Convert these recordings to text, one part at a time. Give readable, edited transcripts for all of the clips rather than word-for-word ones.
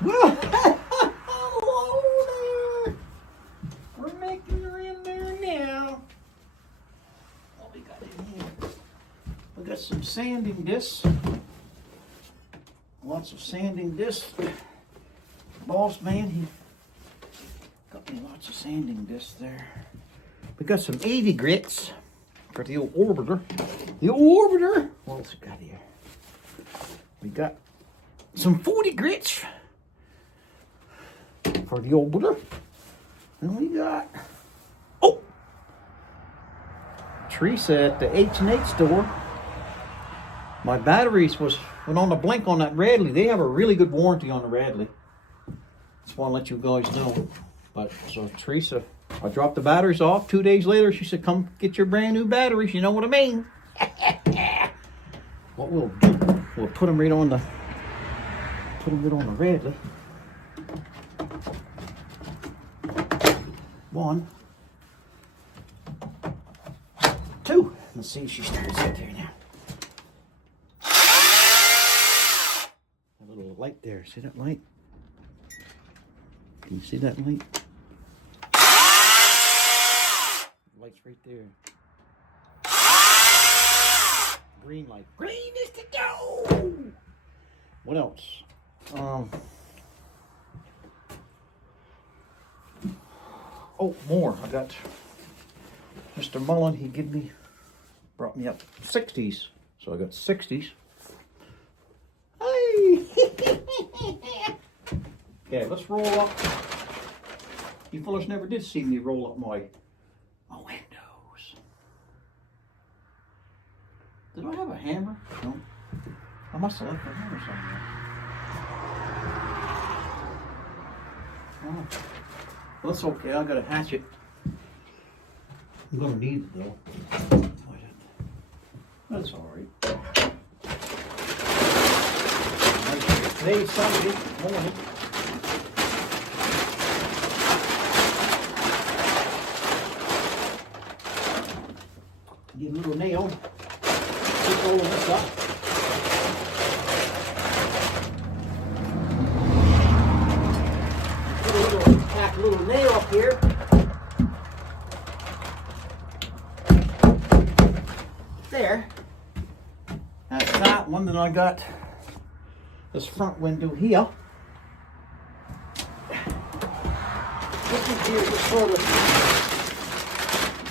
Well, hello there. We're making her in there now. What we got in here? We got some sanding discs. Lots of sanding discs. Boss man, he got me lots of sanding discs there. We got some 80 grits for the old orbiter. The orbiter. What else we got here? We got some 40 grits for the orbiter. And we got, oh, Teresa at the H&H store. My batteries went on the blink on that Radley. They have a really good warranty on the Radley. Just want to let you guys know. But so Teresa, I dropped the batteries off. 2 days later, she said, "Come get your brand new batteries." You know what I mean? What we'll do, we'll put them right on the Radley. One, two. Let's see if she starts out there now. A little light there. See that light? Can you see that light? Light's right there. Green light. Green is to go. What else? Oh, more. I got Mr. Mullen. He brought me up 60s. So I got 60s. Hey! Okay, let's roll up. You fellas never did see me roll up my windows. Did I have a hammer? No. I must have left the hammer somewhere. Oh. Well, that's okay. I got a hatchet. I'm gonna need it though. That's all right. Today's Sunday morning. Get a little nail. Pick all of this up. Tack a little nail up here. There. That's that one. Then I got this front window here. This is here just sort of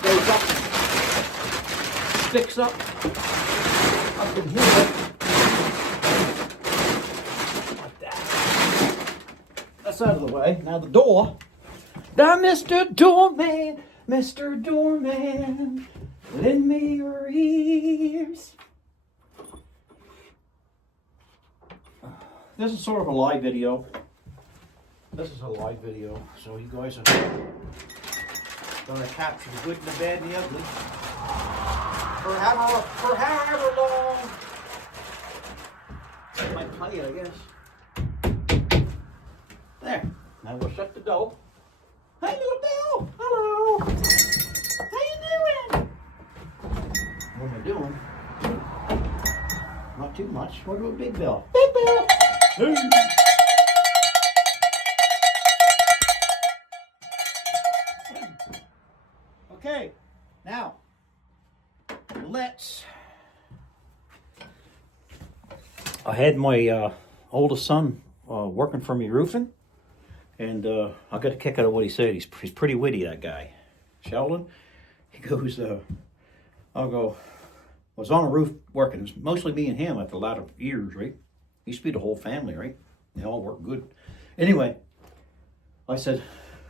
goes up, sticks up in here. Like that. That's out of the way. Now the door. Now, Mr. Doorman, Mr. Doorman, lend me your ears. This is sort of a live video. This is a live video, so you guys are gonna capture the good and the bad and the ugly for however long. That might play it, I guess. There. Now we'll shut the door. Hey, little Bill. Hello. How you doing? What am I doing? Not too much. What about Big Bill? Big Bill. Hey. Okay, now I had my oldest son working for me roofing, and I got a kick out of what he said. He's pretty witty, that guy, Sheldon. He goes, was on a roof working. It was mostly me and him after a lot of years, right? Used to be the whole family, right? They all work good. Anyway, I said,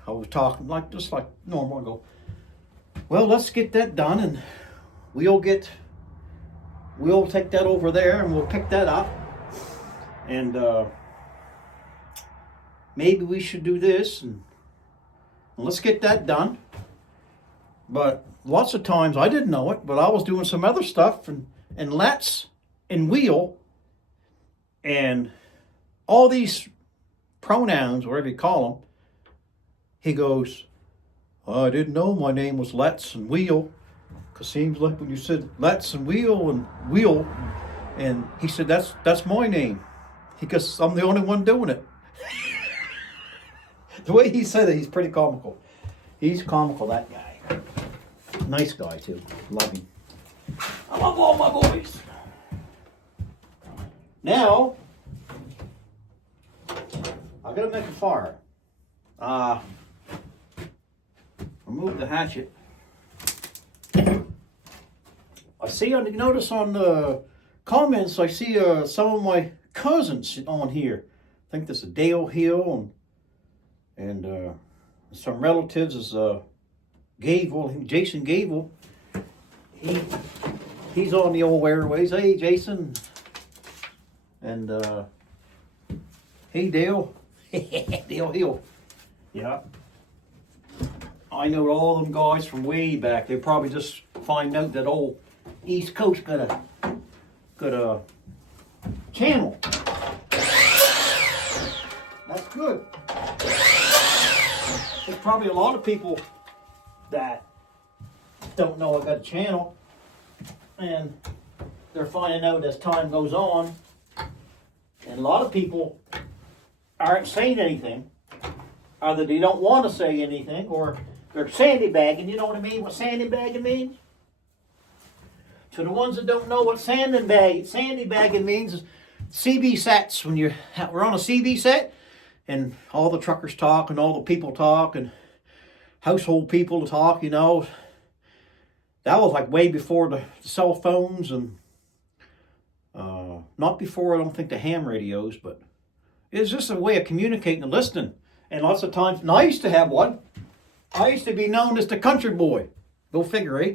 I was talking just like normal. I go, well, let's get that done, and we'll take that over there, and we'll pick that up, and maybe we should do this, and let's get that done. But lots of times I didn't know it, but I was doing some other stuff, and let's and we'll and all these pronouns, whatever you call them. He goes, I didn't know my name was Let's and Wheel, because seems like when you said Let's and Wheel, and he said that's my name, because I'm the only one doing it. The way he said it, he's pretty comical. He's comical, that guy. Nice guy, too. Love him. I love all my boys. Now, I gotta make a fire. Remove the hatchet. I see, I notice on the comments, I see some of my cousins on here. I think this is Dale Hill and some relatives is Gable, Jason Gable. He's on the old airways. Hey, Jason. And hey, Dale. Dale Hill. Yeah. I know all them guys from way back. They probably just find out that old East Coast got a channel. That's good. There's probably a lot of people that don't know I got a channel, and they're finding out as time goes on. And a lot of people aren't saying anything. Either they don't want to say anything, or they're sandbagging. You know what I mean? What sandbagging means? To the ones that don't know what sandbagging means is CB sets. When we're on a CB set, and all the truckers talk, and all the people talk, and household people talk, you know. That was like way before the cell phones, and not before, I don't think, the ham radios, but it's just a way of communicating and listening. And lots of times, and I used to have one. I used to be known as the country boy. Go figure, eh?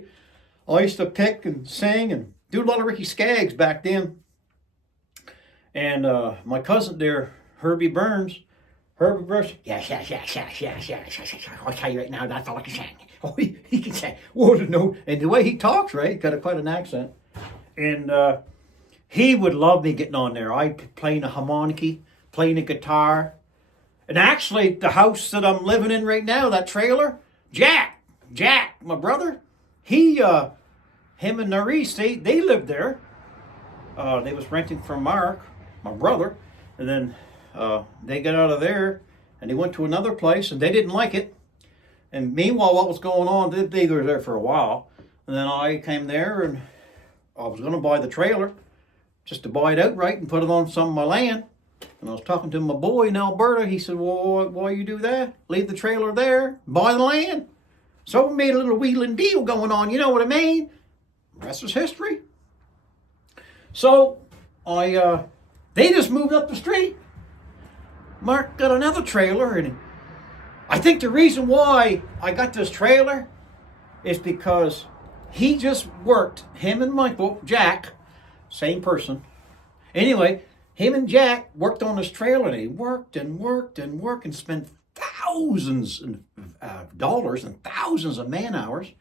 I used to pick and sing and do a lot of Ricky Skaggs back then. And my cousin there, Herbie Burns, yes. I'll tell you right now, that's all I can sing. Oh, he can sing. Whoa, no. And the way he talks, right, got quite an accent. And he would love me getting on there. I playing a harmonica, playing a guitar. And actually, the house that I'm living in right now, that trailer, Jack, my brother, him and Maurice, they lived there. They was renting from Mark, my brother, and then they got out of there and they went to another place and they didn't like it. And meanwhile, what was going on, they were there for a while. And then I came there and I was going to buy the trailer, just to buy it outright and put it on some of my land. And I was talking to my boy in Alberta. He said, well, why you do that? Leave the trailer there, buy the land. So we made a little wheeling deal going on, you know what I mean? The rest is history. So they just moved up the street. Mark got another trailer, and I think the reason why I got this trailer is because he just worked, him and Michael, Jack, same person. Anyway, him and Jack worked on this trailer, and he worked and spent thousands of dollars and thousands of man hours,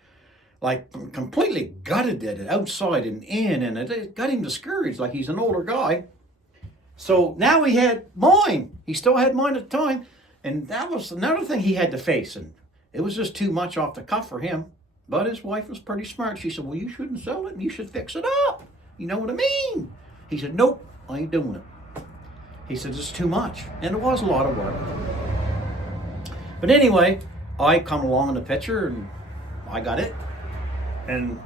like completely gutted it outside and in, and it got him discouraged, like he's an older guy. So now he had mine. He still had mine at the time, and that was another thing he had to face, and it was just too much off the cuff for him. But his wife was pretty smart. She said, well, you shouldn't sell it, and you should fix it up. You know what I mean? He said, nope, I ain't doing it. He said, it's too much. And it was a lot of work. But anyway, I come along in the picture, and I got it. And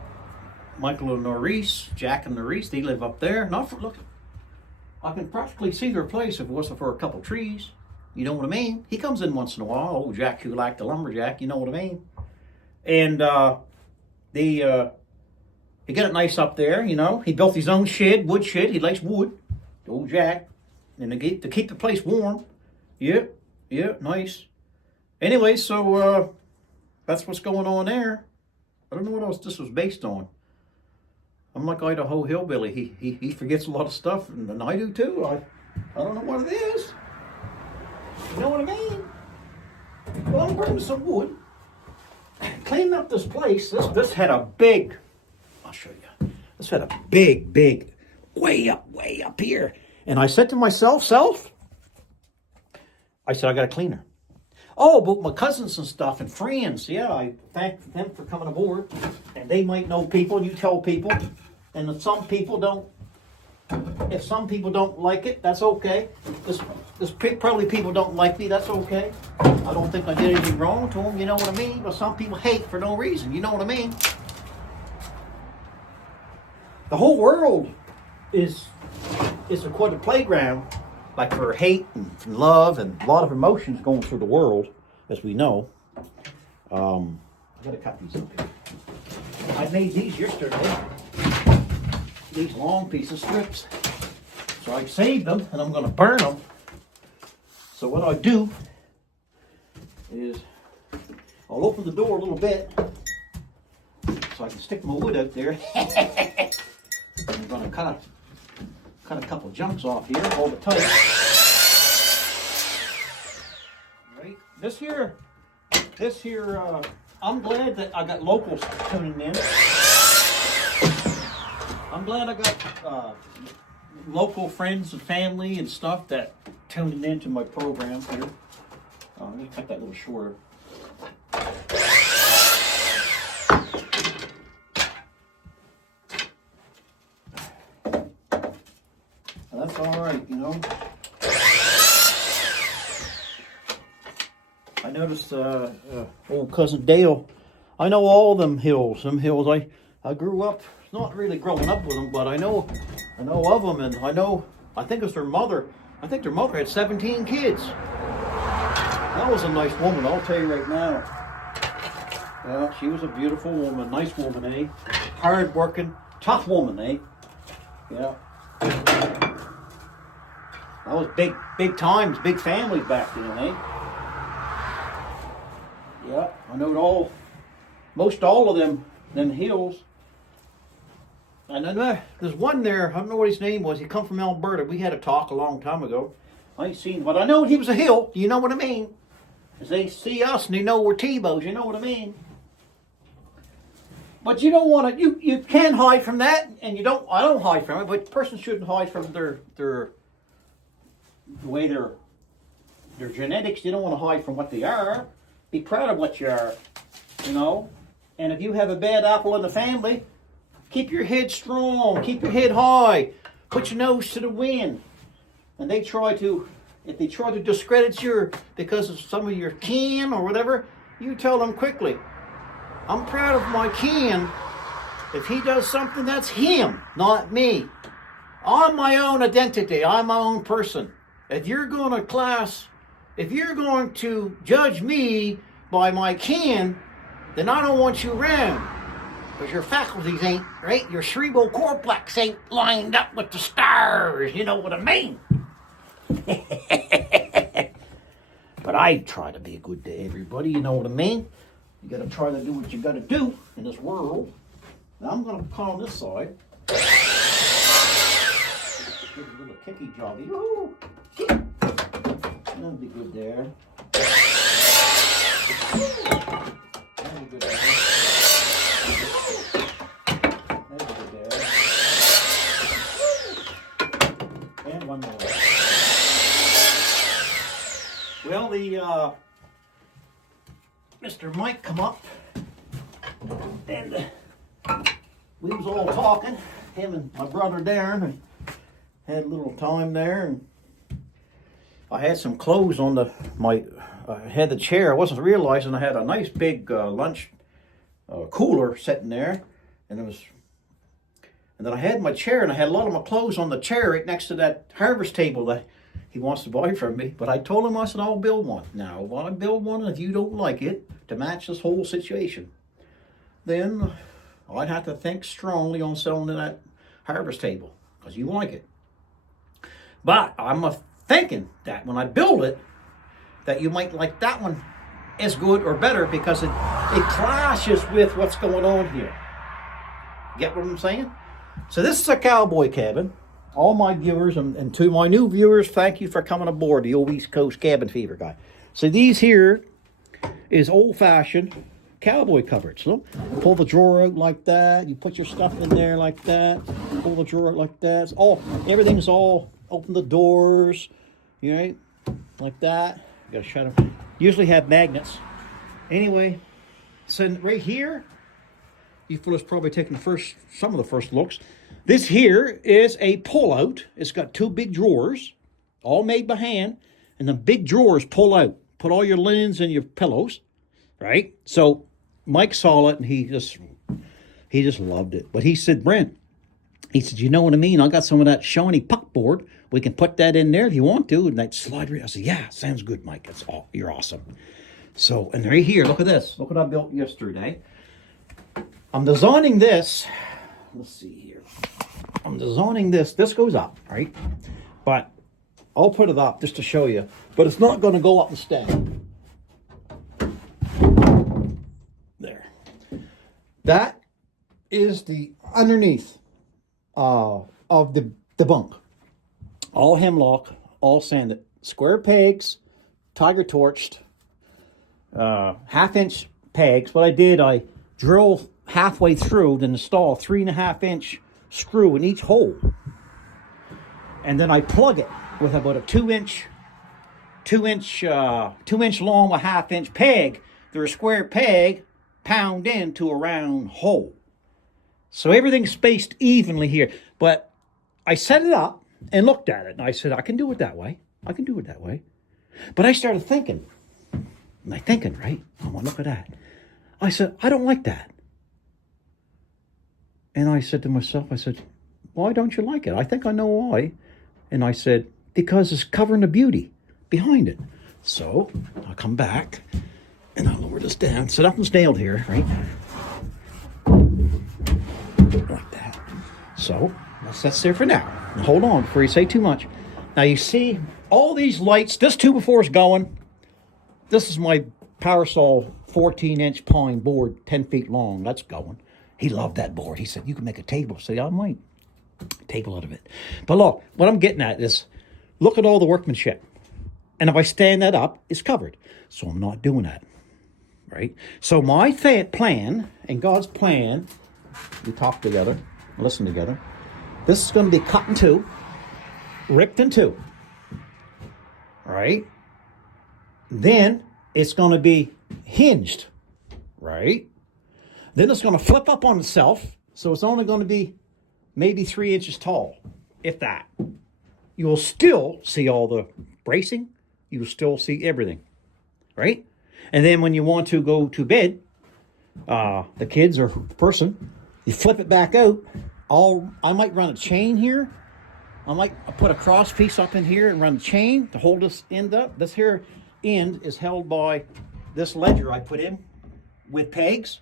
Michael and Maurice, Jack and Maurice, they live up there. Look, I can practically see their place if it wasn't for a couple trees. You know what I mean? He comes in once in a while. Old Jack, who liked the lumberjack, you know what I mean? And he got it nice up there, you know. He built his own shed, wood shed. He likes wood. Old Jack. And to keep the place warm. Yeah, nice. Anyway, so that's what's going on there. I don't know what else this was based on. I'm like Idaho hillbilly. He forgets a lot of stuff, and I do too. I don't know what it is. You know what I mean? Well, I'm bringing some wood. Cleaning up this place. This had a big, I'll show you. This had a big, way up here. And I said to myself, I said, I got a cleaner. Oh, but my cousins and stuff and friends, yeah, I thank them for coming aboard. And they might know people, you tell people. And if some people don't like it, that's okay. There's probably people don't like me. That's okay. I don't think I did anything wrong to them. You know what I mean? But some people hate for no reason. You know what I mean? The whole world is quite a playground, like for hate and love and a lot of emotions going through the world, as we know. I gotta cut these up here. I made these yesterday. These long piece of strips. So I saved them and I'm gonna burn them. So what I do is I'll open the door a little bit so I can stick my wood out there. I'm gonna cut a couple chunks off here, hold it tight. Right, this here, I'm glad that I got locals tuning in. I'm glad I got local friends and family and stuff that tuning into my program here. Let me cut that a little shorter. That's all right, you know. I noticed old cousin Dale. I know all them hills. I grew up, not really growing up with them, but I know of them, and I think it's their mother. I think their mother had 17 kids. That was a nice woman, I'll tell you right now. Yeah, she was a beautiful woman, nice woman, eh? Hard working, tough woman, eh? Yeah. That was big times, big families back then, eh? Yeah, I know most all of them hills. And then there's one there, I don't know what his name was. He come from Alberta. We had a talk a long time ago. I ain't seen him, but I know he was a hill. You know what I mean? As they see us and they know we're T-bows. You know what I mean? But you don't want to. You can hide from that, and you don't. I don't hide from it. But a person shouldn't hide from their the way their genetics. You don't want to hide from what they are. Be proud of what you are. You know. And if you have a bad apple in the family, keep your head strong. Keep your head high. Put your nose to the wind. And if they try to discredit you because of some of your kin or whatever, you tell them quickly, I'm proud of my kin. If he does something, that's him, not me. I'm my own identity. I'm my own person. If you're going to judge me by my kin, then I don't want you around. Because your faculties ain't, right? Your cerebral cortex ain't lined up with the stars. You know what I mean? But I try to be good to everybody, you know what I mean? You gotta try to do what you gotta do in this world. Now I'm gonna cut on this side. Give a little kicky jobby. Woo! That'll be good there. That'll be good there. That'll be good there. And one more. Well, Mr. Mike come up, and we was all talking, him and my brother Darren, and had a little time there, and I had some clothes on I had the chair. I wasn't realizing I had a nice big lunch cooler sitting there, and then I had my chair, and I had a lot of my clothes on the chair right next to that harvest table that he wants to buy from me. But I told him, I said, I'll build one. Now, while I build one, and if you don't like it, to match this whole situation, then I'd have to think strongly on selling that harvest table, because you like it. But I'm thinking that when I build it, that you might like that one as good or better, because it clashes with what's going on here. Get what I'm saying? So this is a cowboy cabin. All my viewers, and to my new viewers, thank you for coming aboard, the old East Coast Cabin Fever guy. So these here is old-fashioned cowboy cupboards. So pull the drawer out like that. You put your stuff in there like that. Pull the drawer out like that. Everything's all, open the doors, you know, like that. You gotta shut them. Usually have magnets. Anyway, so right here, you fellas probably taking some of the first looks. This here is a pull-out. It's got two big drawers, all made by hand. And the big drawers pull out. Put all your linens and your pillows, right? So Mike saw it and he just loved it. But he said, Brent, he said, you know what I mean? I got some of that shiny puck board. We can put that in there if you want to. And that slide. I said, yeah, sounds good, Mike. That's all. You're awesome. So, and right here, look at this. Look what I built yesterday. I'm designing this. Let's see here. I'm designing this. This goes up, right? But I'll put it up just to show you. But it's not going to go up the stack. There. That is the underneath of the bunk. All hemlock, all sanded. Square pegs, tiger torched, half-inch pegs. What I did, I drilled halfway through, then install 3.5-inch screw in each hole. And then I plug it with about a 2-inch long with half-inch peg. They're a square peg pound into a round hole. So everything's spaced evenly here. But I set it up and looked at it, and I said, I can do it that way. I can do it that way. But I started thinking, right? I want to look at that. I said, I don't like that. And I said to myself, why don't you like it? I think I know why. And I said, because it's covering the beauty behind it. So I'll come back and I'll lower this down. So nothing's nailed here, right? Like that. So that's there for now. Now, hold on before you say too much. Now you see all these lights. This 2x4 is going. This is my Powersaw 14-inch pine board, 10 feet long. That's going. He loved that board. He said, you can make a table. So I might table out of it. But look, what I'm getting at is, look at all the workmanship. And if I stand that up, it's covered. So I'm not doing that. Right? So my plan and God's plan, we talk together, listen together. This is going to be cut in two, ripped in two. Right? Then it's going to be hinged. Right? Then it's going to flip up on itself. So it's only going to be maybe 3 inches tall, if that. You will still see all the bracing. You will still see everything. Right? And then when you want to go to bed, the kids or the person, you flip it back out. I might run a chain here. I might put a cross piece up in here and run a chain to hold this end up. This here end is held by this ledger I put in with pegs.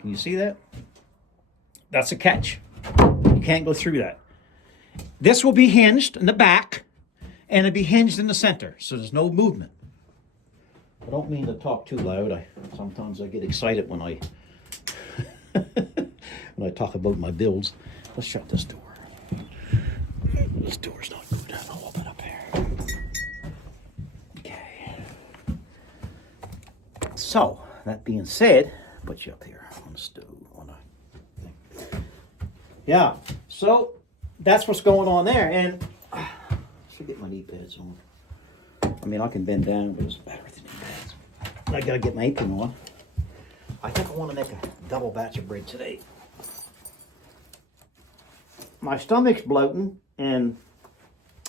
Can you see that? That's a catch. You can't go through that. This will be hinged in the back, and it'll be hinged in the center, so there's no movement. I don't mean to talk too loud. Sometimes I get excited when I talk about my builds. Let's shut this door. This door's not good. I'll open up here. Okay. So, that being said, put you up here on the stove. Yeah, so that's what's going on there. And I should get my knee pads on. I mean, I can bend down, but it's better with the knee pads. I gotta get my apron on. I think I want to make a double batch of bread today. My stomach's bloating, and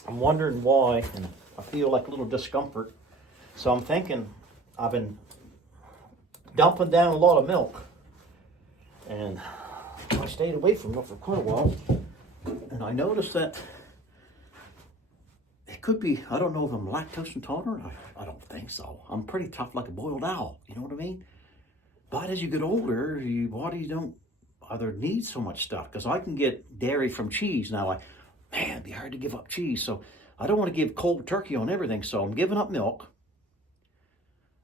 I'm wondering why, and I feel like a little discomfort. So I'm thinking I've been dumping down a lot of milk, and I stayed away from it for quite a while, and I noticed that it could be, I don't know if I'm lactose intolerant. I don't think so. I'm pretty tough like a boiled owl, you know what I mean? But as you get older, your body don't either need so much stuff, because I can get dairy from cheese. Now, it'd be hard to give up cheese, so I don't want to give cold turkey on everything, so I'm giving up milk.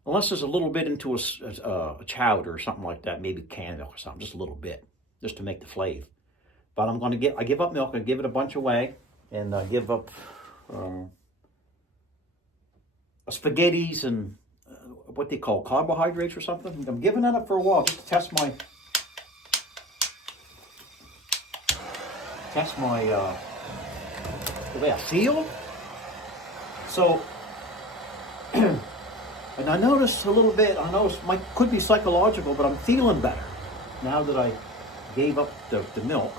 Unless there's a little bit into a chowder or something like that, maybe canned milk or something, just a little bit, just to make the flavor. But I give up milk, I give it a bunch away, and I give up spaghettis and what they call carbohydrates or something. I'm giving that up for a while just to test the way I feel. So, and I noticed a little bit, could be psychological, but I'm feeling better now that I gave up the milk.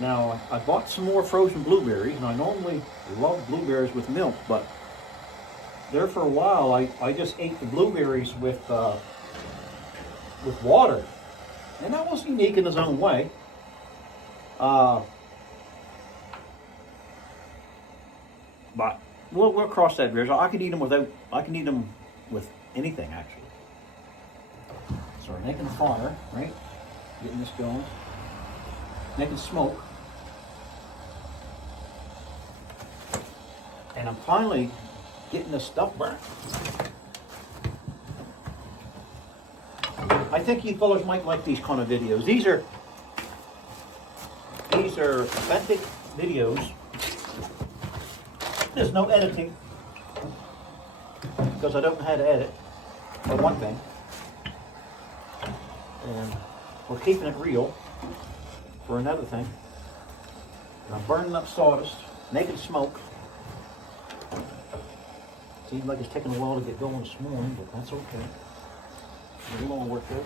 Now, I bought some more frozen blueberries, and I normally love blueberries with milk, but there for a while, I just ate the blueberries with water. And that was unique in its own way. But we'll cross that bridge. I can eat them with anything, actually. So we're making a fire, right? Getting this going. Making smoke. And I'm finally getting this stuff burnt. I think you fellas might like these kind of videos. These are authentic videos. There's no editing because I don't know how to edit, for one thing. And we're keeping it real, for another thing. And I'm burning up sawdust, making smoke. Seems like it's taking a while to get going this morning, but that's okay. It'll all work out.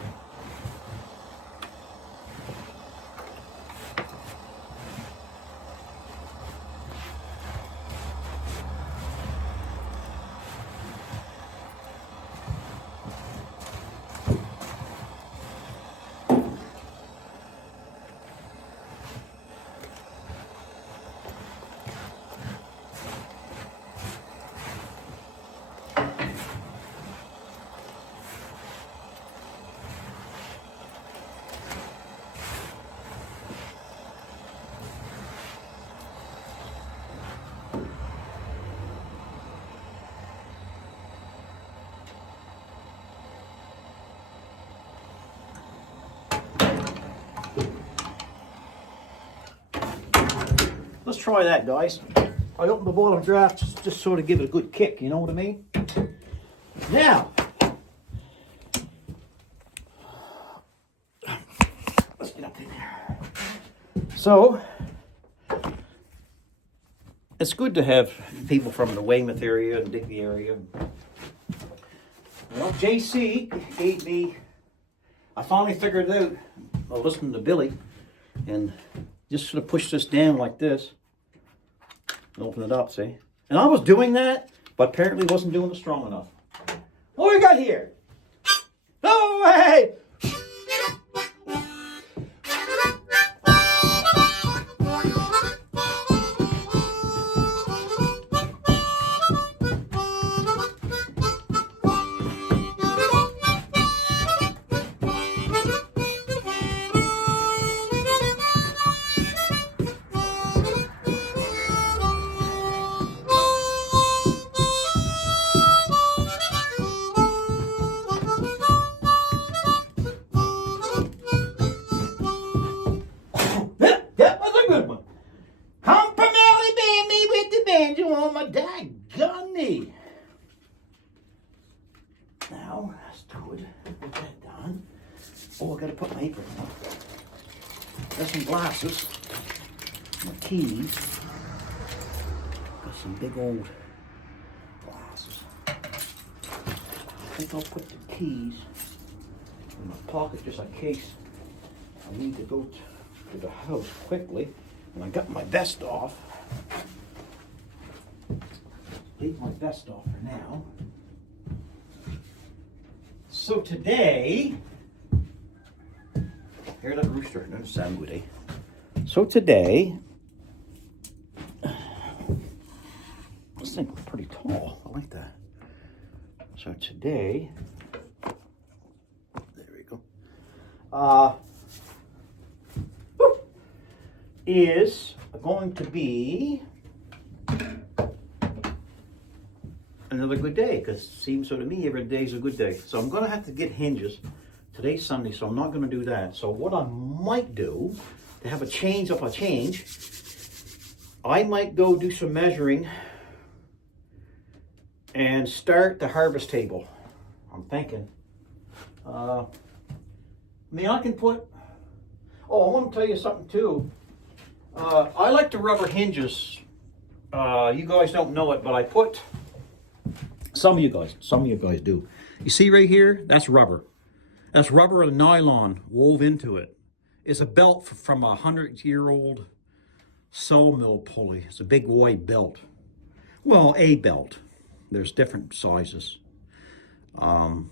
Let's try that, guys. I opened the bottom draft just sort of give it a good kick, you know what I mean? Now, let's get up in there. So, it's good to have people from the Weymouth area and Digby area. Well, JC gave me, I finally figured it out while listening to Billy, and just sort of push this down like this. Open it up, see? And I was doing that, but apparently wasn't doing it strong enough. What we got here? Oh, hey! On my daggone knee. Now, that's good. Get that done. Oh, I gotta put my apron on. Got some glasses. My keys. Got some big old glasses. I think I'll put the keys in my pocket just in case I need to go to the house quickly. And I got my vest off. Leave my vest off for now. So today, hear that rooster, doesn't sound good, eh? So today, this thing is pretty tall. I like that. So today, there we go. Is going to be another good day, because it seems so to me every day is a good day. So I'm going to have to get hinges. Today's Sunday, so I'm not going to do that. So what I might do, to have a change, I might go do some measuring and start the harvest table. I'm thinking. I mean, I can put, I want to tell you something too. I like the rubber hinges. You guys don't know it, but I put, some of you guys do. You see right here? That's rubber. That's rubber and nylon wove into it. It's a belt from a 100-year-old sawmill pulley. It's a big wide belt. Well, a belt. There's different sizes. I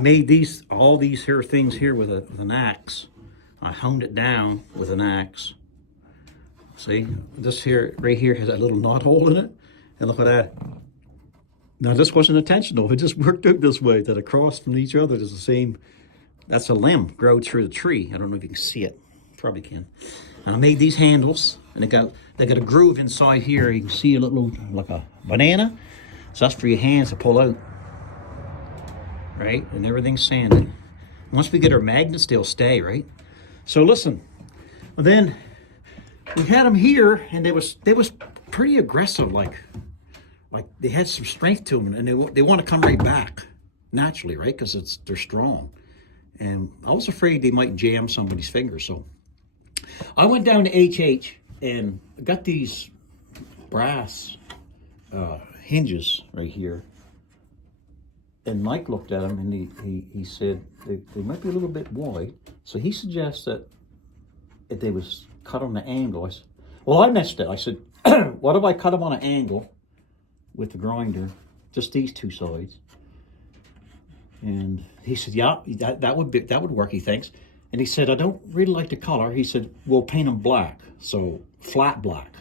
made all these here things here with an axe. I honed it down with an axe. See, this here, right here, has a little knot hole in it. And look at that. Now, this wasn't intentional. It just worked out this way, that across from each other is the same. That's a limb growed through the tree. I don't know if you can see it. Probably can. And I made these handles, and they got a groove inside here. You can see a little, like a banana. So that's for your hands to pull out. Right? And everything's sanded. Once we get our magnets, they'll stay, right? So listen, then we had them here, and they was pretty aggressive, like they had some strength to them, and they want to come right back naturally, right? Because they're strong. And I was afraid they might jam somebody's fingers, so I went down to HH and got these brass hinges right here. And Mike looked at them, and he said they might be a little bit wide. So he suggests that if they was cut on the angle. I said, well, I messed it. I said, what if I cut them on an angle with the grinder, just these two sides? And he said, yeah, that would work, he thinks. And he said, I don't really like the color. He said, we'll paint them black, so flat black,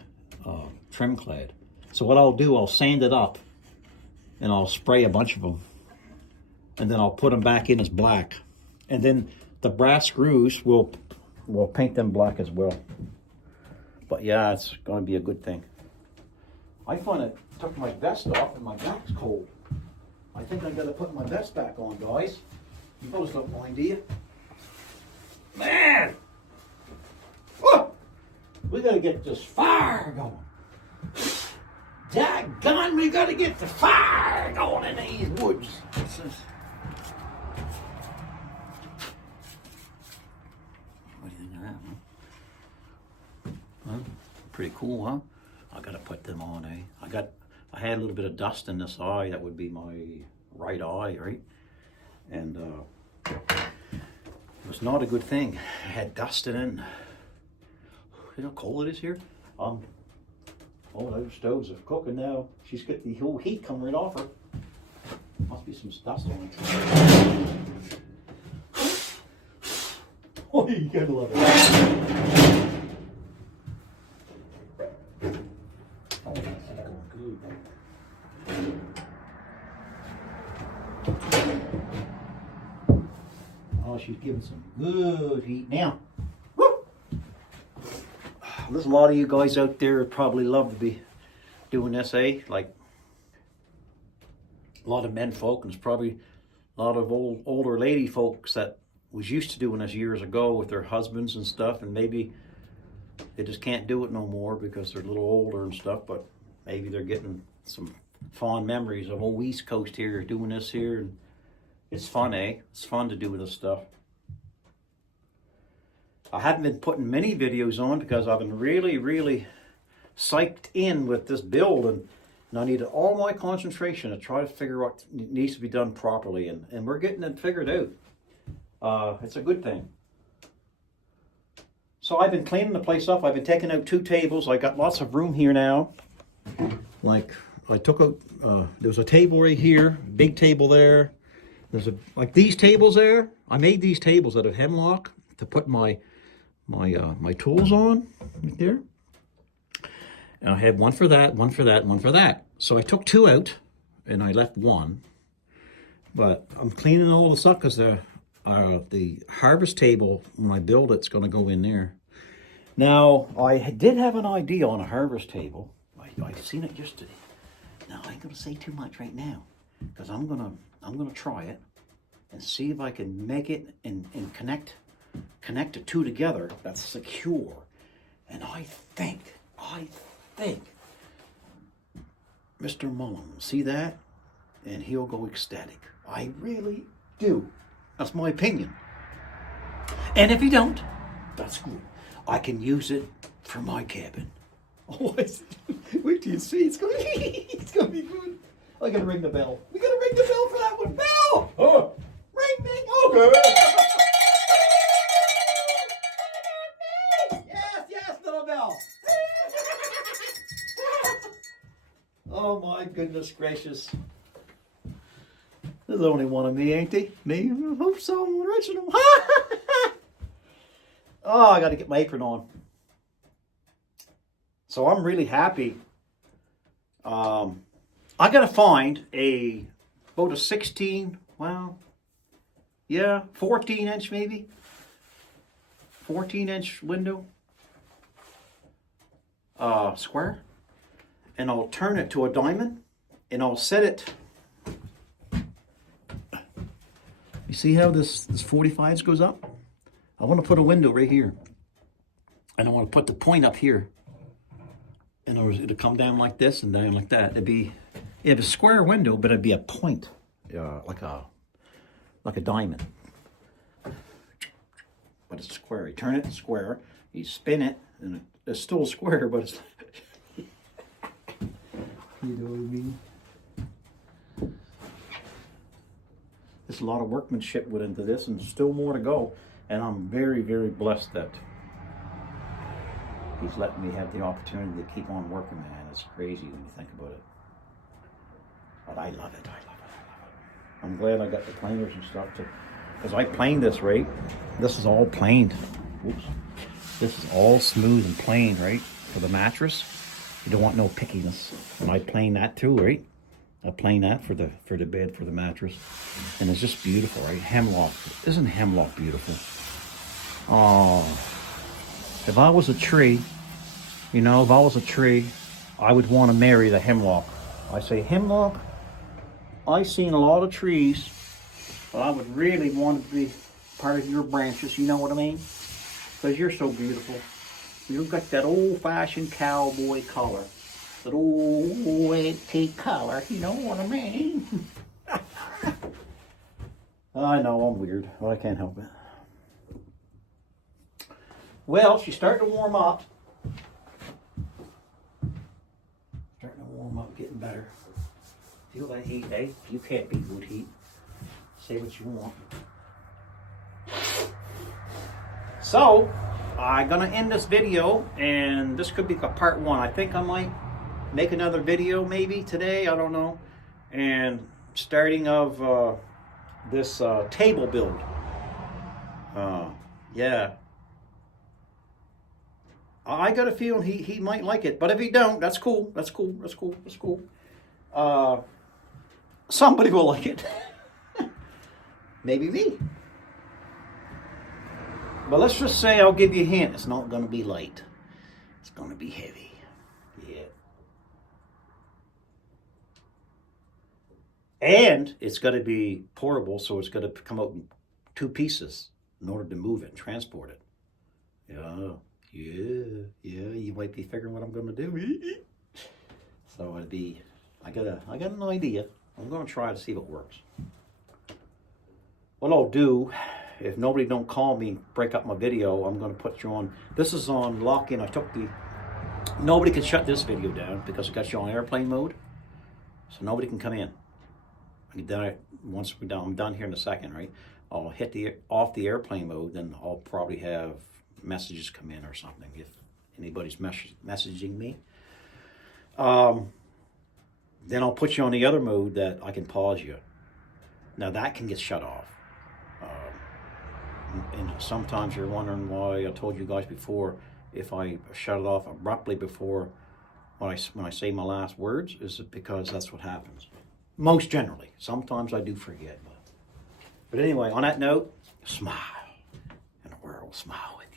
trim clad. So what I'll do, I'll sand it up, and I'll spray a bunch of them. And then I'll put them back in as black. And then the brass screws, we'll paint them black as well. But yeah, it's going to be a good thing. I finally took my vest off and my back's cold. I think I got to put my vest back on, guys. You both don't mind, do you? Man! Whoa! We got to get this fire going. Daggone, we got to get the fire going in these woods. Pretty cool, huh? I gotta put them on, eh? I had a little bit of dust in this eye. That would be my right eye, right? And it was not a good thing. I had dust in it. You know how cold it is here? Oh, those stoves are cooking now. She's got the whole heat coming right off her. Must be some dust on it. Oh, you gotta love it. Oh, she's giving some good heat now. Woo! There's a lot of you guys out there would probably love to be doing this, eh? Like a lot of men folk, and there's probably a lot of older lady folks that was used to doing this years ago with their husbands and stuff, and maybe they just can't do it no more because they're a little older and stuff, but maybe they're getting some fond memories of old East Coast here doing this here. And it's fun, eh? It's fun to do this stuff. I haven't been putting many videos on because I've been really, really psyched in with this build, and I needed all my concentration to try to figure out what needs to be done properly, and we're getting it figured out. It's a good thing. So I've been cleaning the place up. I've been taking out 2 tables. I got lots of room here now. Like I took out, there was a table right here, big table there. There's like these tables there. I made these tables out of hemlock to put my tools on right there. And I had one for that, one for that, one for that. So I took 2 out and I left 1. But I'm cleaning all this up because the harvest table, when I build it's going to go in there. Now, I did have an idea on a harvest table. I've seen it yesterday. Now, I ain't going to say too much right now because I'm gonna try it and see if I can make it and connect the 2 together that's secure. And I think Mr. Mullen will see that and he'll go ecstatic. I really do. That's my opinion. And if you don't, that's good. I can use it for my cabin. Oh, wait till you see. It's gonna be good. I gotta ring the bell. We gotta ring the bell for that one. Bell! Oh. Ring, ring. Okay. Yes, little bell. goodness gracious. There's only one of me, ain't they? Me? I hope so. I'm original. Oh, I got to get my apron on. So I'm really happy. I got to find about a 16, well, yeah, 14 inch maybe. 14 inch window. Square. And I'll turn it to a diamond. And I'll set it. You see how this 45s goes up? I want to put a window right here. And I want to put the point up here. And it'll come down like this and down like that. It'd be a square window, but it'd be a point. Like a diamond. But it's square. You turn it square, you spin it, and it's still square, but it's you know what I mean? There's a lot of workmanship went into this, and still more to go. And I'm very, very blessed that he's letting me have the opportunity to keep on working, man. It's crazy when you think about it. But I love it. I'm glad I got the planers and stuff to, because I planed this, right? This is all planed. Oops. This is all smooth and plain, right? For the mattress. You don't want no pickiness. And I planed that too, right? I planed that for the bed, for the mattress. And it's just beautiful, right? Hemlock. Isn't hemlock beautiful? Oh, if I was a tree, I would want to marry the hemlock. I say hemlock. I've seen a lot of trees, but I would really want to be part of your branches. You know what I mean? Because you're so beautiful. You've got that old-fashioned cowboy collar. That old antique collar. You know what I mean? I know I'm weird, but I can't help it. Well, she's starting to warm up. Getting better. Feel that heat, eh? You can't beat wood heat. Say what you want. So, I'm gonna end this video, and this could be a part 1. I think I might make another video maybe today. I don't know. And starting of this table build. Yeah. I got a feeling he might like it, but if he don't, that's cool. That's cool. Somebody will like it. Maybe me. But let's just say I'll give you a hint. It's not going to be light. It's going to be heavy. Yeah. And it's got to be portable, so it's got to come out in 2 pieces in order to move it and transport it. Yeah, you might be figuring what I'm going to do. So it'd be, I got an idea. I'm going to try to see if it works. What I'll do, if nobody don't call me, break up my video, I'm going to put you on, this is on lock-in. Nobody can shut this video down because it got you on airplane mode. So nobody can come in. Once we're done, I'm done here in a second, right? I'll hit off the airplane mode, then I'll probably have messages come in or something if anybody's messaging me. Then I'll put you on the other mode that I can pause you. Now that can get shut off. And sometimes you're wondering why I told you guys before, if I shut it off abruptly before when I say my last words, is it because that's what happens. Most generally. Sometimes I do forget. But anyway, on that note, smile. And the world will smile with you.